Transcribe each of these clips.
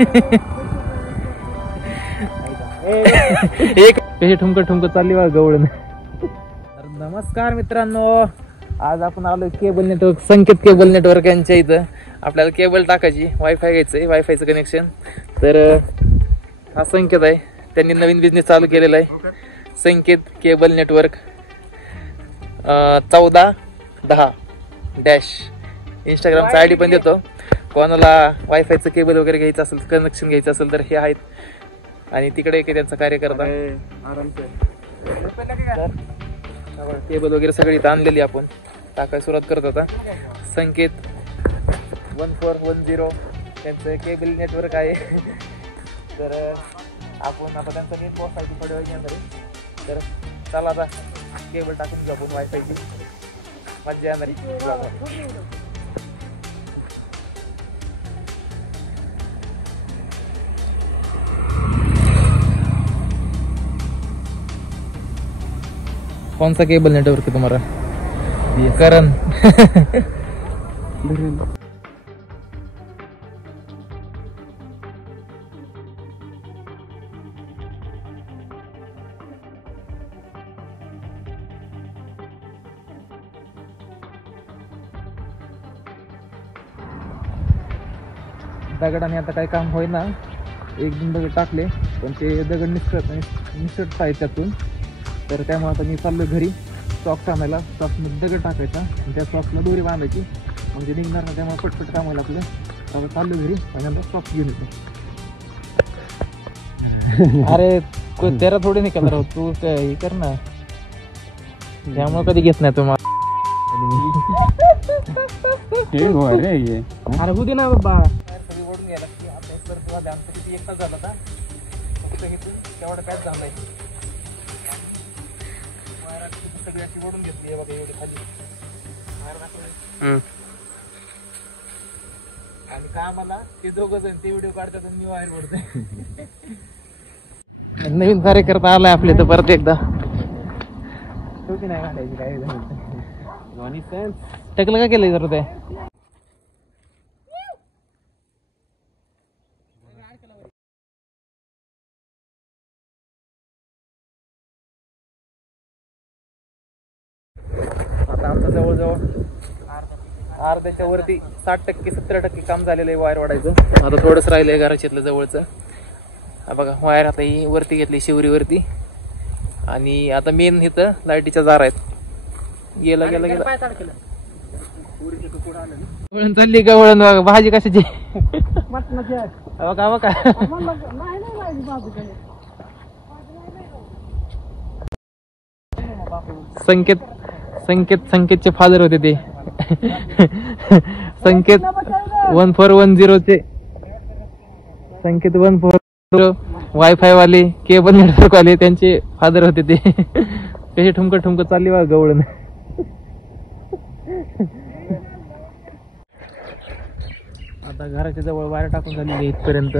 एक कशी ठुमक चालली बा गवळण. नमस्कार मित्रांनो, आज आपण आलो केबल नेटवर्क, संकेत केबल नेटवर्क यांच्या इथं. आपल्याला केबल टाकायची, वायफाय घ्यायचंय, वायफायचं कनेक्शन. तर हा संकेत आहे, त्यांनी नवीन बिझनेस चालू केलेला आहे, संकेत केबल नेटवर्क 1410 इंस्टाग्रामचा आयडी पण देतो. कोणाला वायफायचं केबल वगैरे घ्यायचं असेल, कनेक्शन घ्यायचं असेल तर हे आहेत. आणि तिकडे एक त्यांचा कार्यकर्ता केबल वगैरे सगळी इथं आणलेली आपण टाकायला सुरुवात करत होता. संकेत 1410 त्यांचं केबल नेटवर्क आहे. तर आपण आता त्यांचा नीट पोहोचायची थोड्या वेळ येणार आहे. तर चला आता केबल टाकून घेऊ आपण, वायफायची मजा येणार आहे. कौन सा केबल नेटवर्क है तुम्हारा? करण. दगडाने आता काही काम होईना. एक दोन दगड टाकले पण ते दगड निसटत आहेत त्यातून. तर त्यामुळे आता मी चाललो घरी सॉक्स आणायला. सॉक्समध्ये दगड टाकायचा आणि त्या सॉक्सला दोरी बांधायची, म्हणजे निघणार ना. त्यामुळे पटपट काम होईल आपलं. आता चाललो घरी आणि नंतर सॉक्स घेऊन येतो. अरे तेरा थोडी निकाल राहू, तू हे कर ना. त्यामुळे कधी घेत नाही तुम्हाला. अरे होऊ दे ना बाबा. सगळी ओढून घ्यायला लागते. आता एक तर तुला आमचा किती एक तास झाला का फक्त घेतून तेवढा पॅच झालाय. सगळी अशी ओढून घेतली बघा एवढी खाली. आणि कामाला ते दोघं जण ते व्हिडिओ काढतात आणि मी वायर ओढतोय. नवीन कार्यकर्ता आलाय आपल्या इथं परत एकदा. शेवटी नाही काढायची काय टकलं का केलंय जर ते. आता आमचं जवळजवळ अर्ध्याच्या वरती 60% 70% काम झालेलं आहे वायर वाढायचं. आता थोडंच राहिलं आहे घराच्यातलं जवळचं. हा बघा वायर आता ही वरती घेतली शिवरीवरती. आणि आता मेन इथं लाईटीच्या जार आहेत. गेला वळण चालली का वळण. बघा भाजी कशाची बघा बघा. संकेतचे फादर होते ते. संकेत 1410 चे संकेत 1410 वायफाय वाले केबल नेटवर्क वाले त्यांचे फादर होते ते. कशी ठुमक चालली बा गवळण. आता घराच्या जवळ वायर टाकून झालेली इथपर्यंत.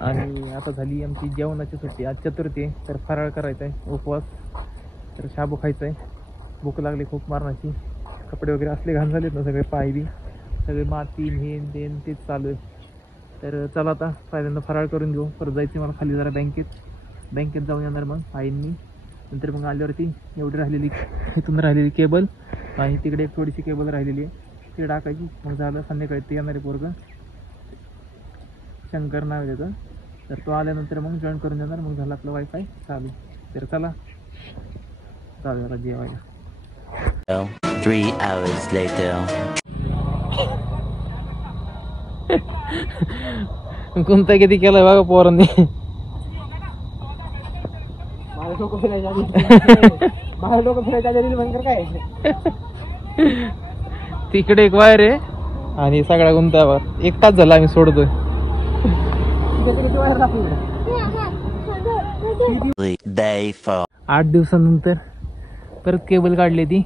आणि आता झाली आमची जेवणाची सुट्टी. आज चतुर्थी तर फराळ करायचा आहे, उपवास. तर शाबू खायचा आहे. भूक लागली खूप मारणाची. कपडे वगैरे असले घाण झालेत ना सगळे, पाय बी सगळे माती हेन तेन तेच चालू आहे. तर चला आता पहिल्यांदा फराळ करून घेऊ. परत जायचं मला खाली जरा बँकेत जाऊन येणार मग आईंनी. नंतर मग आल्यावरती एवढी राहिलेली इथून राहिलेली केबल आणि तिकडे एक थोडीशी केबल राहिलेली आहे ती टाकायची. मग झालं संध्याकाळी ते येणार आहे पोरगं, शंकर नाव आहे त्याचं. तर तो आल्यानंतर मग जॉईन करून देणार. मग झालं आपलं वायफाय चालू. तर चला चालू आता जेवायला. 3 hours later. कोणता किती केलाय बघा पोरांनी. तिकडे एक वायर आहे आणि सगळ्या गुंता. 1 तास झाला आम्ही सोडतोय. 8 दिवसानंतर परत केबल काढली. ती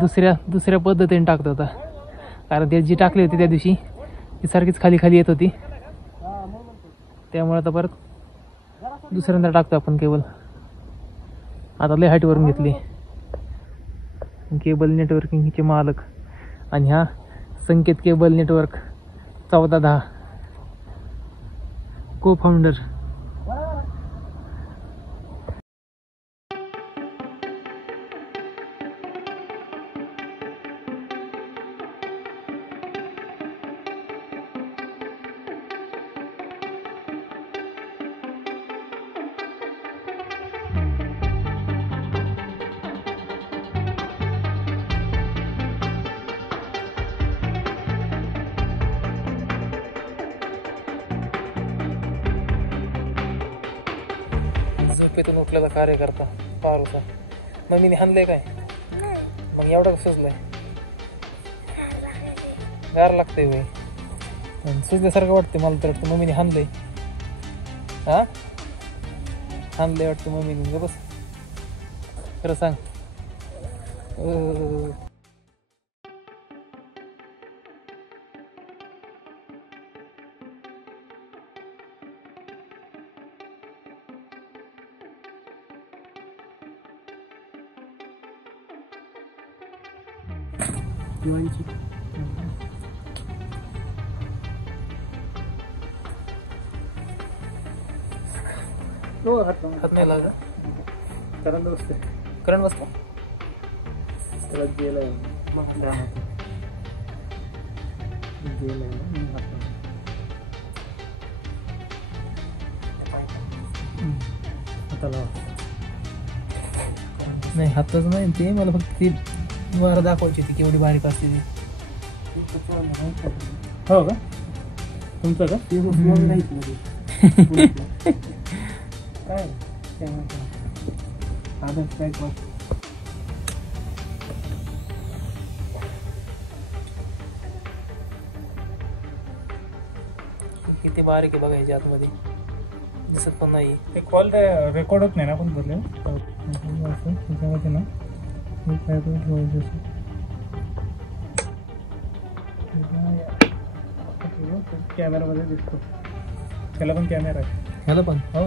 दुसऱ्या पद्धतीने टाकत होता. कारण ते जी टाकली होती त्या दिवशी ती सारखीच खाली येत होती. त्यामुळे आता परत दुसऱ्यांदा टाकतो आपण केबल. आता लय हाईटवरून घेतली. केबल नेटवर्किंगचे मालक आणि हा संकेत केबल नेटवर्क 1410 को फाउंडर. झोपेतून उठलेला कार्यकर्ता पारूचा. मम्मीने हाणलंय काय? मग एवढं सुचलंय? गार लागतंय वय. सुचल्यासारखं वाटतं मला तर वाटतं मम्मीने हाणलंय. हा हाणलंय वाटतं मम्मीने. बस खरं सांग. हात नाही लागला. करंट बसते. करंट बसला त्याला गेला. नाही हातच नाही ते. मला फक्त ती वार दाखवायची ती केवढी बारीक असते ती. हो का तुमचं का? काय किती बारीक आहे बघायची आतमध्ये. दिसत पण नाही. ते कॉल रेकॉर्ड होत नाही ना आपण बोलले त्याच्यामध्ये ना काय कॅमेरामध्ये दिसतो. त्याला पण कॅमेरा आहे. ह्याला पण हो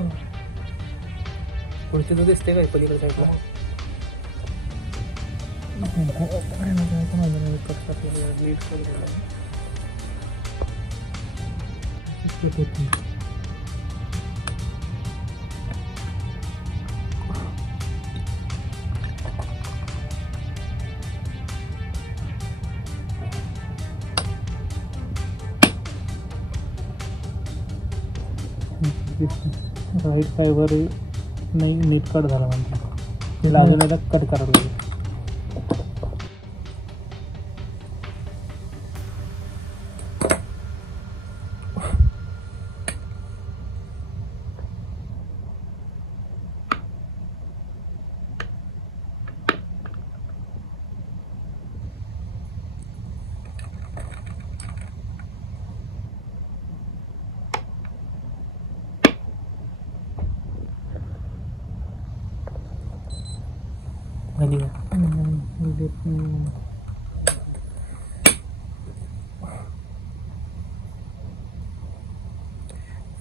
पुढचे तर दिसते काय पलीकडे साईडला. राईट फायबर नाही नीट कट झाला म्हणजे तिला अजून एकदा कट करावं लागेल.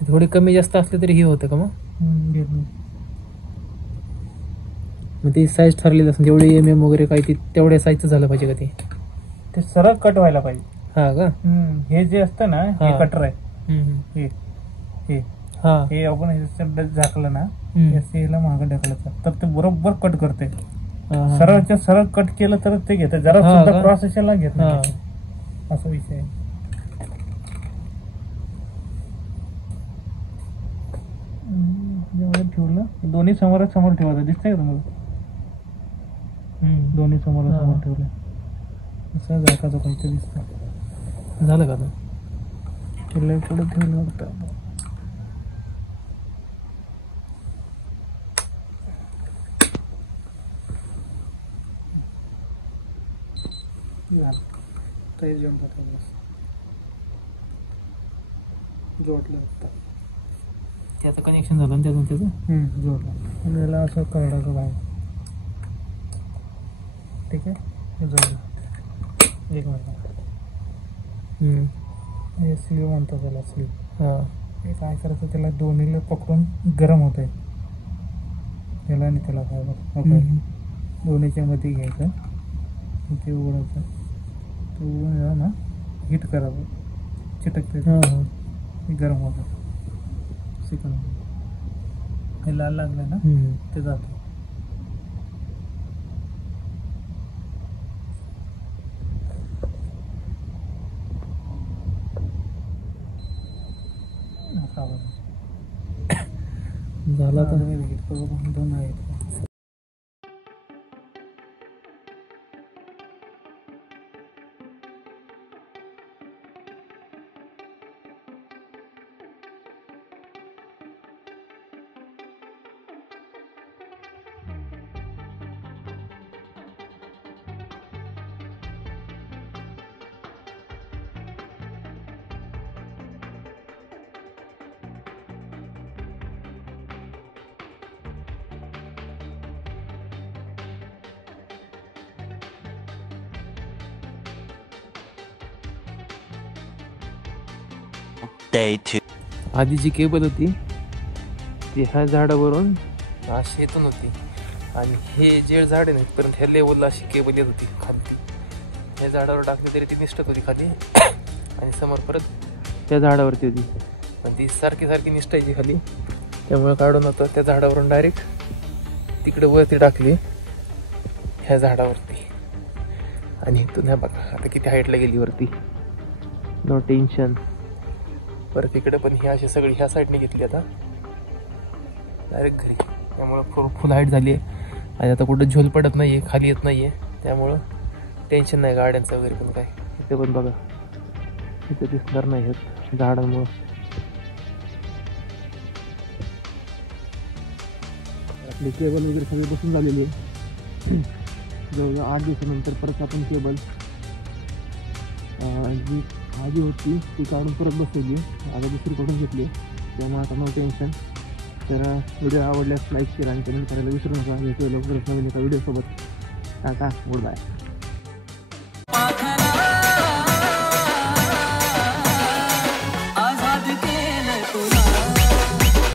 थोडी कमी जास्त असले तरी हे होतं का? मग ती साईज ठरलेली असेल जेवढी MM वगैरे काही ती तेवढ्या साईजचं झालं पाहिजे का? ते सरळ कट व्हायला पाहिजे. हा का? हे जे असतं ना हे कटर आहे. हे आपण झाकलं ना याला मागं ढकलायचं तर ते बरोबर कट करते. सरळच्या सरळ कट केलं तर ते घेतं. जरा सुद्धा क्रॉसेशनला घेत नाही असा विषय आहे. ठेवलं दोन्ही समोर ठेवायचं. दिसतंय का तुम्हाला? दोन्ही समोर ठेवलं असं झाकाचं काहीतरी दिसतं. झालं का? ठेवलं पुढे ठेवलं होतं. जोडलं होतं त्याचं कनेक्शन झालं ना त्याचं जोडलं. याला असं काढायचं बाहेर. ठीक आहे जोडलं. एक मिनिट. हे स्लीव म्हणतो त्याला. स्लीव हे काय करायचं त्याला दोन्हीला पकडून गरम होत आहे त्याला आणि त्याला फायबर दोन्हीच्या मध्ये घ्यायचं. ते उघडायचं. ते उघडून ना हीट करावं. चिटकते गरम होतं. तिकडून हे लाल लागलं ना ते जातं. झाला तर दोन आहेत. Day 2. आधी जी केबल होती ती ह्या झाडावरून अशी येतून होती आणि हे जे झाड आहे ना इथपर्यंत ह्या लेवलला अशी केबल येत होती खाली. ह्या झाडावर टाकली तरी ती निष्ठत होती खाली आणि समोर परत त्या झाडावरती होती, पण ती सारखी सारखी निष्ठायची खाली. त्यामुळे काढून होतं त्या झाडावरून डायरेक्ट तिकडे वरती टाकली ह्या झाडावरती. आणि इथून ह्या बघा आता किती हाईटला गेली वरती. No tension. परत इकडे पण ही अशी सगळी ह्या साईडने घेतली आता डायरेक्ट घरी. त्यामुळं फुल हाईट झाली आहे आणि आता कुठं झोल पडत नाही आहे, खाली येत नाही आहे. त्यामुळं टेन्शन नाही गाड्यांचं वगैरे. पण काय इथे पण बघा इथे दिसणार नाही आहेत झाडांमुळं. आपली केबल वगैरे सगळी बसून झालेली आहे. जवळजवळ 8 दिवसानंतर परत आपण केबल जी आधी होती ती काढून परत बसवली, आता दुसरीकडून घेतली. त्यामुळे आता नो टेन्शन. तर व्हिडिओ आवडल्यास लाईक शेअर आणि कमेंट करायला विसरू नका. भेटूया लवकरच नवीन एका व्हिडिओसोबत. Tata, good bye.